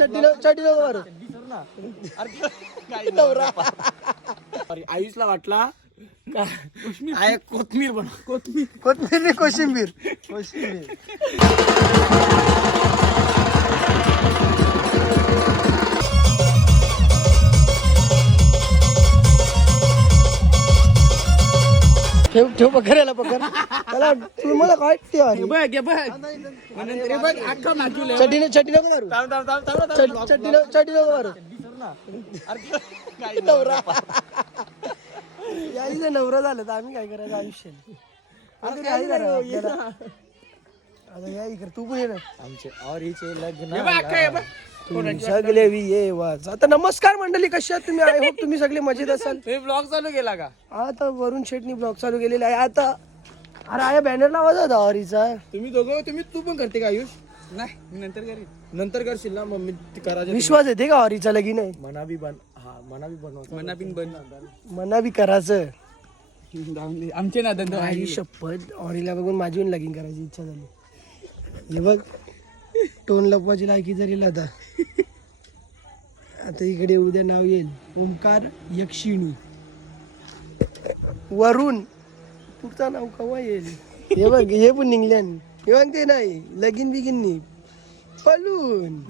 चड्डी नको मारू. नवरा आयुषला वाटला आहे कोथमीर बनव. कोथमीर नाही, कोशिंबीर. ठेव पकड याला, पकड त्याला. तुम्हाला काय चड्डी नको मारू. चड्डी नको मारू. नवरा यायचं नवरा झालं तर आम्ही काय करायचं आयुष्य. आता या इकडे तू पण ये ना. आमचे और हिचे लग्न सगळे ये वाच. आता नमस्कार मंडळी, कशा आहात तुम्ही? आय होप तुम्ही सगळे मजेत असाल. ब्लॉग चालू केला का? आता वरुण शेटनी ब्लॉग चालू केलेला आहे. आता अरे आया बॅनर लावायचा होता हरीचा. तू पण करते का आयुष? नाही, नंतर करशील ना. मग मी करायचं. विश्वास येते का हरीचा लगीन आहे? मना बी मना बी करायचं. आमचे ना आई शपथ, हरीला बघून माझी पण लगीन करायची इच्छा झाली. हे बघ, टोन लपवाची लायकी झाली आता. आता इकडे उद्या नाव येईल ओंकार यक्षिणी वरुण. पुढचं नाव केव्हा येईल? हे बघ, हे पण निघल्यान. हे बघ, ते नाही लगीन बिगिन नाही, पलून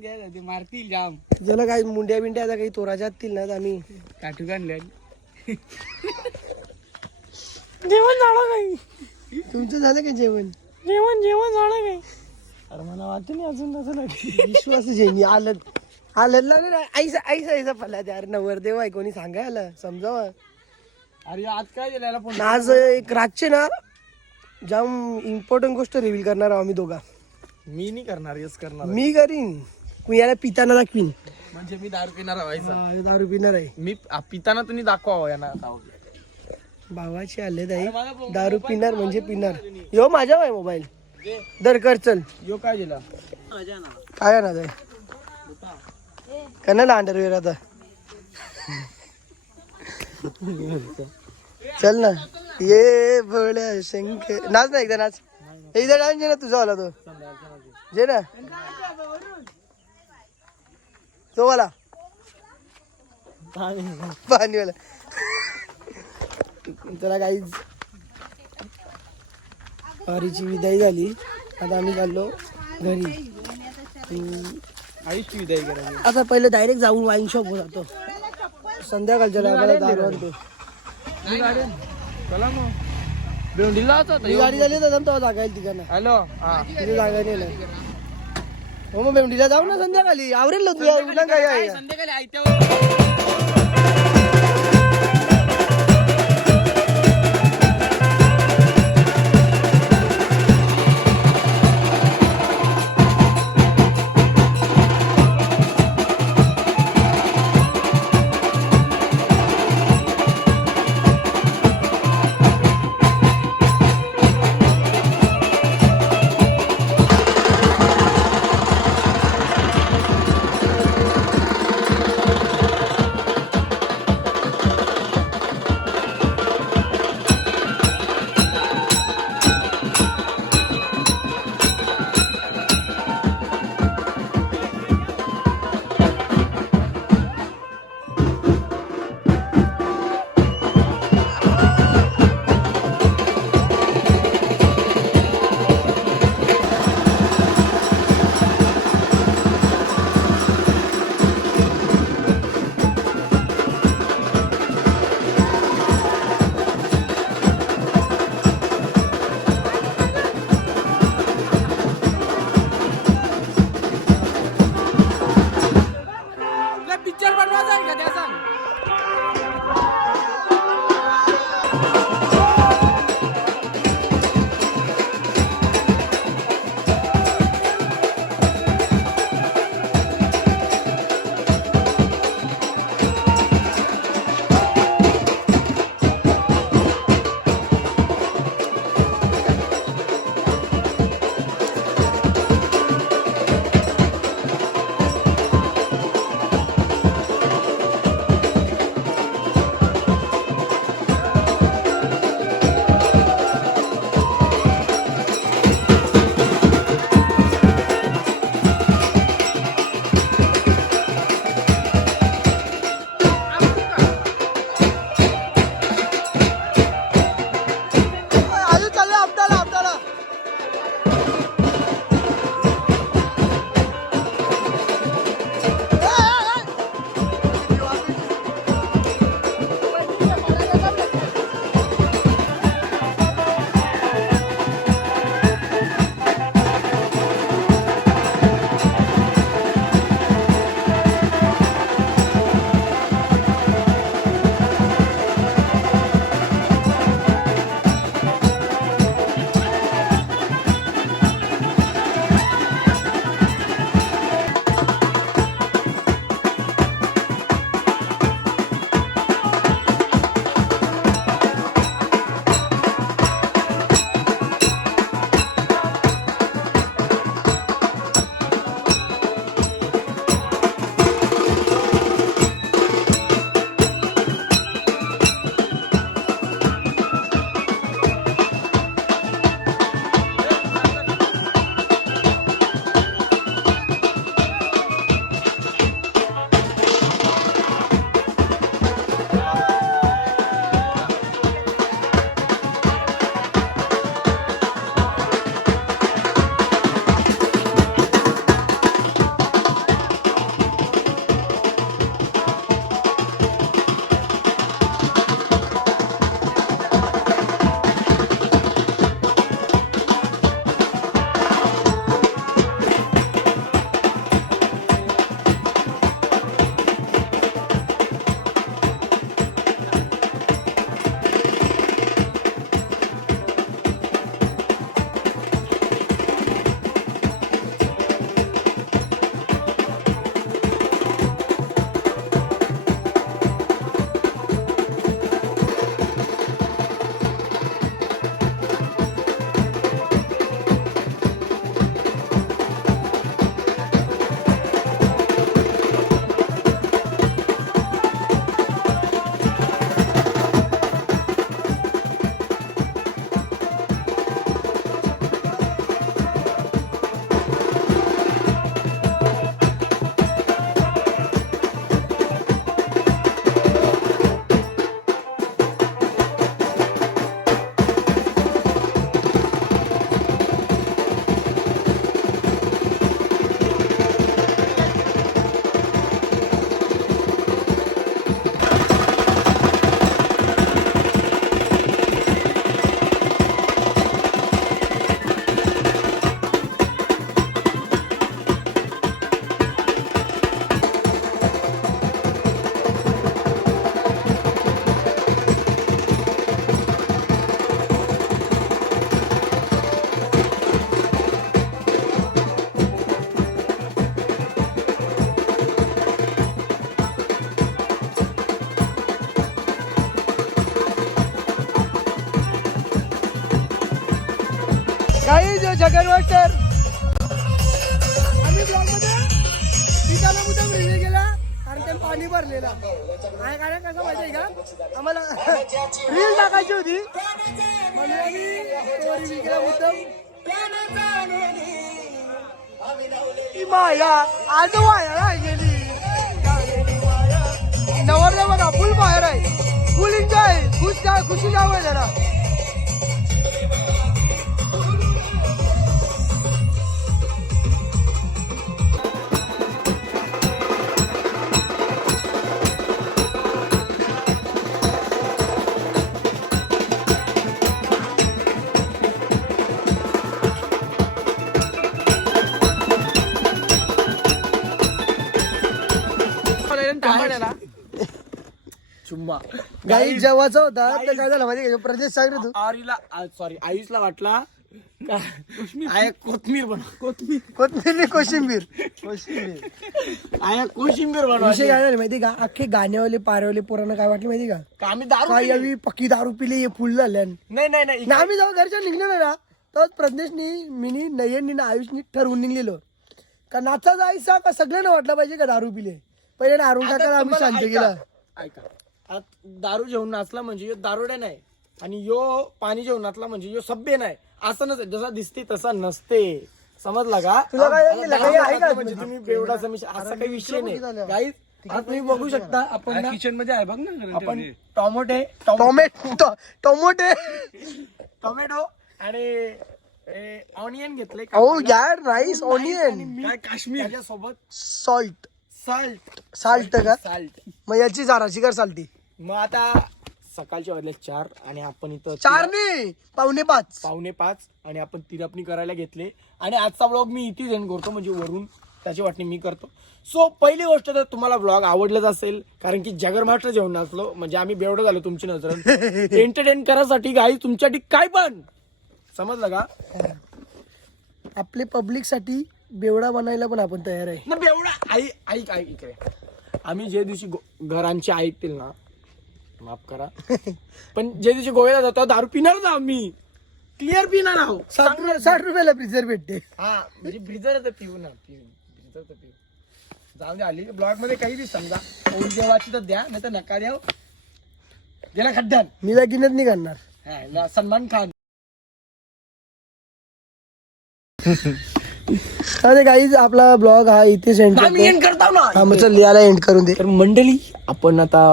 घ्यायला ते मारतील जाम. ज्याला काही मुंड्या बिंड्या आता काही तोराच्या असतील ना, तर आम्ही काठू आणल्या. जेवण झालं काही? तुमचं झालं का जेवण? जेवण झालं काही? अरे मला वाटतं नाही अजून तसं. विश्वास जेनी आलं ना. आईसा फला यार. नवरदेव आहे, कोणी सांगायला समजावा. अरे आज काय दिलायला पण आज एक रातचे ना जाम इम्पॉर्टंट गोष्ट रिव्हील करणार आहोत आम्ही दोघा. मी नाही करणार, यस करणार. मी करीन, कुणाला पिताना दाखवीन. म्हणजे मी दारू पिणार व्हायचा. दारू पिणार आहे मी पिताना तुम्ही दाखवा यांना. भावाचे आले ताई, दारू पिणार म्हणजे पिणार. यो माझा आहे मोबाईल दरकर. चल यो काय दिला? काय ना कणाला अंडरवेअर आता. चल ना, ये बोल्या शंकर. नाच ना एकदा, नाच एकदा. डान्स जे ना तुझा वाला तो जे ना, तो वाला पाणीवाला. त्याला काही हरीची विदाई झाली. आता आम्ही चाललो घरी. आयुषची विदाई करायची. आता पहिले डायरेक्ट जाऊन वाईन शॉप जातो. संध्याकाळच्या आम्हाला दारू आणतो. चला मग भेंडीला गाडी झाली तर तेव्हा जागा येईल तिकडनं. हॅलो. तिथे जागा नाही. हो मग भेंडीला जाऊ ना संध्याकाळी. आवरेल तुला काय आहे? संध्याकाळी आयत्यावर जगन मास्टर आम्ही ब्लॉग मध्ये पिठाला मुद्दाम रिव्ह्यू केला कारण ते पाणी भरलेला आहे. कारण कसं माहितीये का आम्हाला रील टाकायची होती म्हणून आम्ही तो रिव्ह्यू केला मुद्दाम. ती माया आज वाया गेली नवरदेव बघा फुल बाहेर आहे फुल एन्जॉय खुशी जावं जरा. चुम्मा गाई जेव्हाचा होता तर काय झालं माहिती का प्रदेश सांग रे तू. आरीला सॉरी आयुषला वाटला आया कोथमीर बनव कोथिंबीर कोशिंबीर आया कोशिंबीर बनव. विषय काय झालं माहिती का अख्खे गाण्यावाले पाऱ्यावाले पोरांना काय वाटलं माहिती का आम्ही दारू काय यावी पक्की दारू पिली हे फुल झाल्यान. नाही नाही नाही आम्ही जेव्हा घरच्या निघलेलो ना तेव्हा प्रज्ञेशनी मिनी नयननी ना आयुषनी ठरवून निघलेलो का नाचा जायचा का सगळ्यांना वाटलं पाहिजे का दारू पिले. पहिले ना अरुण काकाला आम्ही शांत केला. ऐका आता दारू जेवण नाचला म्हणजे यो दारुडे नाही आणि यो पाणी जेवण नाचला म्हणजे यो सभ्य नाही असं नसते. जसा दिसते तसा नसते समजला का. तुला काय आहे का म्हणजे तुम्ही बेवडा असा काही विषय नाही गाईज. आता तुम्ही बघू शकता आपण किचन मध्ये आहे बघ ना आपण टोमॅटो टोमॅटो आणि ऑनियन घेतले हो यार राईस ऑनियन काय काश्मीर त्याच्यासोबत सॉल्ट साल्ट का साल्ट. मग याची जाराची कर चालती. मग आता सकाळच्या वाजले 4 आणि आपण इथं 4 नाही 4:45 5:45 आणि आपण तिरपणी करायला घेतले आणि आजचा ब्लॉग मी इथे एंड करतो म्हणजे वरून त्याची वाटणी मी करतो. सो पहिली गोष्ट तर तुम्हाला ब्लॉग आवडलाच असेल कारण की जगर मास्टर जेवण नाचलो म्हणजे आम्ही बेवडं झालो तुमची नजर एंटरटेन करायसाठी गाई तुमच्यासाठी काय पण समजलं का. आपले पब्लिक साठी बेवडा बनायला पण आपण तयार आहे ना बेवडा ऐक इकडे आम्ही जे दिवशी घरांची ऐकतील ना माफ करा पण जे दिवशी गोव्याला जातो दारू पिणार ना आम्ही क्लिअर पिणार आहोत. 60 रुपयाला फ्रीजर भेटते. हा म्हणजे ब्रिजर तर पिऊ ना ब्रिजर तर पिऊ. जाऊन दे आली ब्लॉग मध्ये काही बी समजा ओळी देवाची तर द्या नाही तर नका द्या गेला खड्ड्यात. मी लगीनच नाही करणार. सलमान खान. अरे गाईज आपला ब्लॉग हा इथे सेंड आम्ही एंड करतो ना. हा मग चल लिहायला एंड करून दे. तर मंडळी आपण आता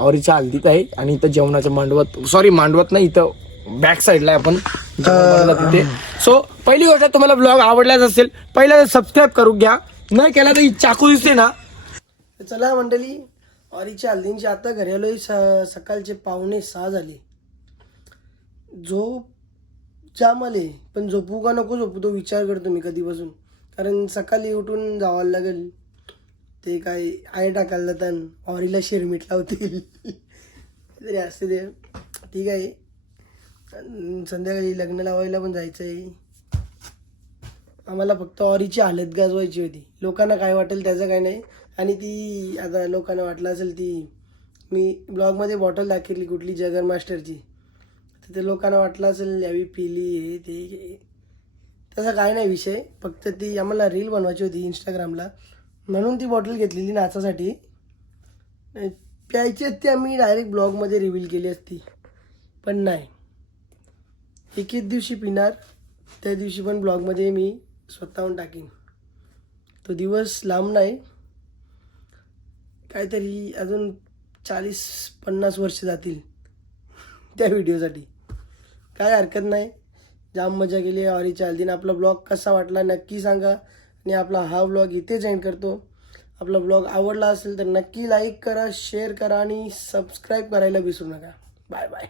औरीच्या हल्दीत आहे आणि इथं जेवणाच्या मांडवत नाही इथं बॅक साईडला आपण तिथे. सो पहिली गोष्ट तुम्हाला ब्लॉग आवडलाच असेल पहिला सबस्क्राईब करून घ्या नाही केला तर ही चाकू दिसते ना. चला मंडळी औरीच्या हल्दींची आता घरी आलोय सकाळचे 5:45 झाले. झोप जाम आले पण झोपू का नको झोपू तो विचार करतो मी कधीपासून कारण सकाळी उठून जावं लागेल. ते काय आई टाकायला जातात ऑरीला शिरमीट लावतील तरी असते ते ठीक आहे. संध्याकाळी लग्न लावायला पण जायचं आहे आम्हाला. फक्त ऑरीची हालत गाजवायची होती. लोकांना काय वाटेल त्याचं काय नाही. आणि ती आता लोकांना वाटलं असेल ती मी ब्लॉगमध्ये बॉटल दाखवली कुठली जगर मास्टरची तर ते लोकांना वाटलं असेल यावी पिली हे ते तसं काय नाही विषय. फक्त ती आम्हाला रील बनवायची होती इंस्टाग्रामला म्हणून ती बॉटल घेतलेली नाचासाठी. प्यायची असती आम्ही डायरेक्ट ब्लॉगमध्ये रिव्हील केली असती पण नाही. एक दिवशी पिणार त्या दिवशी पण ब्लॉगमध्ये मी स्वतःहून टाकीन. तो दिवस लांब नाही काहीतरी अजून 40-50 वर्ष जातील त्या व्हिडिओसाठी. काय हरकत नाही. जाम मजा केली औरीच्या हल्दीनं. आपला ब्लॉग कसा वाटला नक्की सांगा आणि आपला हा ब्लॉग इथेच एंड करतो. आपला ब्लॉग आवडला असेल तर नक्की लाईक करा शेअर करा आणि सबस्क्राईब करायला विसरू नका. Bye bye.